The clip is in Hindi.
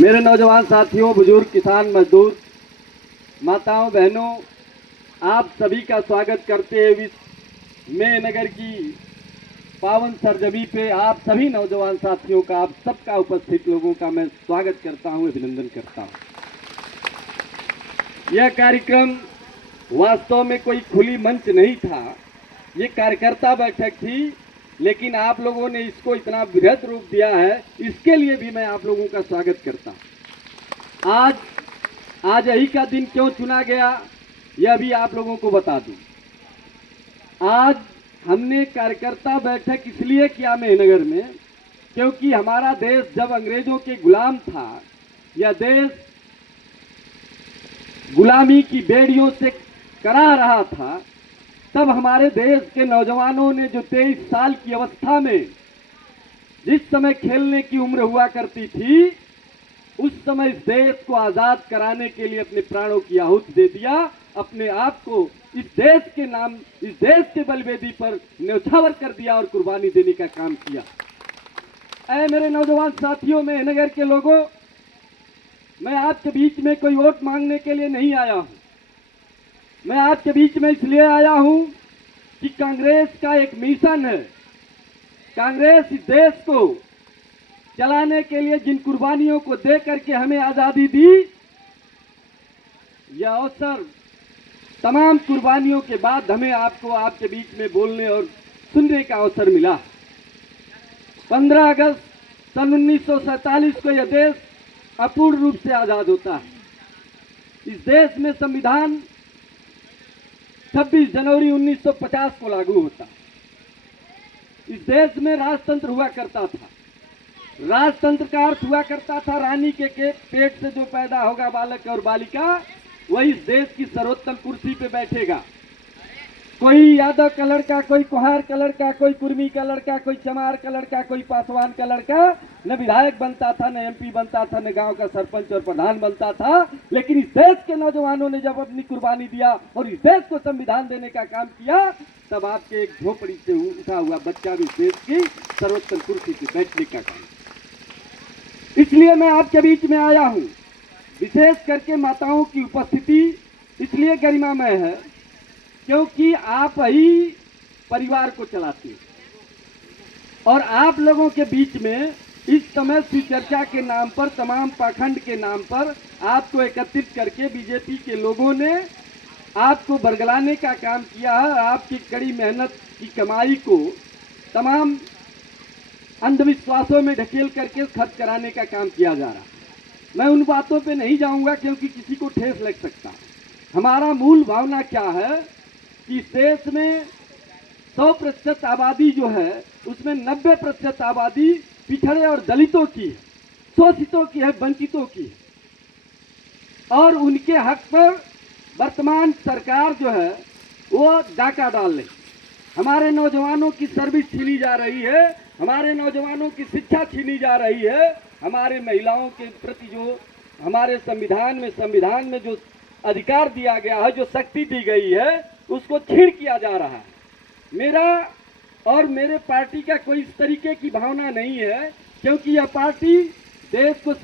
मेरे नौजवान साथियों, बुजुर्ग, किसान, मजदूर, माताओं, बहनों, आप सभी का स्वागत करते हुए इस मेहनगर की पावन सरजमी पे आप सभी नौजवान साथियों का, आप सबका, उपस्थित लोगों का मैं स्वागत करता हूं, अभिनंदन करता हूं। यह कार्यक्रम वास्तव में कोई खुली मंच नहीं था, ये कार्यकर्ता बैठक थी, लेकिन आप लोगों ने इसको इतना बृहद रूप दिया है, इसके लिए भी मैं आप लोगों का स्वागत करता हूं। आज यही का दिन क्यों चुना गया, यह भी आप लोगों को बता दूं। आज हमने कार्यकर्ता बैठक इसलिए किया मेहनगर में, क्योंकि हमारा देश जब अंग्रेजों के गुलाम था, यह देश गुलामी की बेड़ियों से करा रहा था, तब हमारे देश के नौजवानों ने जो 23 साल की अवस्था में जिस समय खेलने की उम्र हुआ करती थी, उस समय इस देश को आजाद कराने के लिए अपने प्राणों की आहुति दे दिया, अपने आप को इस देश के नाम, इस देश के बलवेदी पर न्यौछावर कर दिया और कुर्बानी देने का काम किया। ऐ मेरे नौजवान साथियों, मेहनगर के लोगों, मैं आपके बीच में कोई वोट मांगने के लिए नहीं आया हूं। मैं आपके बीच में इसलिए आया हूं कि कांग्रेस का एक मिशन है। कांग्रेस इस देश को चलाने के लिए जिन कुर्बानियों को दे करके हमें आजादी दी, यह अवसर तमाम कुर्बानियों के बाद हमें आपको आपके बीच में बोलने और सुनने का अवसर मिला। 15 अगस्त सन 1947 को यह देश अपूर्ण रूप से आजाद होता है। इस देश में संविधान 26 जनवरी 1950 को लागू होता है। इस देश में राजतंत्र हुआ करता था। राजतंत्र का अर्थ हुआ करता था, रानी के पेट से जो पैदा होगा बालक और बालिका, वही इस देश की सर्वोत्तम कुर्सी पे बैठेगा। कोई यादव का लड़का, कोई कुहार का लड़का, कोई कुर्मी का लड़का, कोई चमार का लड़का, कोई पासवान का लड़का न विधायक बनता था, न एमपी बनता था, न गांव का सरपंच और प्रधान बनता था। लेकिन इस देश के नौजवानों ने जब अपनी कुर्बानी दिया और इस देश को संविधान देने का काम किया, तब आपके एक झोपड़ी से उठा हुआ बच्चा भी इस देश की सर्वोत्तम कुर्सी पे बैठने का काम। इसलिए मैं आपके बीच में आया हूं। विशेष करके माताओं की उपस्थिति इसलिए गरिमामय है क्योंकि आप ही परिवार को चलाती हैं, और आप लोगों के बीच में इस समय सुचर्चा के नाम पर, तमाम पाखंड के नाम पर आपको एकत्रित करके बीजेपी के लोगों ने आपको बरगलाने का काम किया है। आपकी कड़ी मेहनत की कमाई को तमाम अंधविश्वासों में ढकेल करके खर्च कराने का काम किया जा रहा है। मैं उन बातों पे नहीं जाऊंगा क्योंकि किसी को ठेस लग सकता है। हमारा मूल भावना क्या है कि इस देश में 100% आबादी जो है, उसमें 90% आबादी पिछड़े और दलितों की है, शोषितों की है, वंचितों की है, और उनके हक पर वर्तमान सरकार जो है वो डाका डाल रही। हमारे नौजवानों की सर्विस छीनी जा रही है, हमारे नौजवानों की शिक्षा छीनी जा रही है, हमारे महिलाओं के प्रति जो हमारे संविधान में जो अधिकार दिया गया है, जो शक्ति दी गई है, उसको छीन किया जा रहा है। मेरा और मेरे पार्टी का कोई इस तरीके की भावना नहीं है, क्योंकि यह पार्टी देश को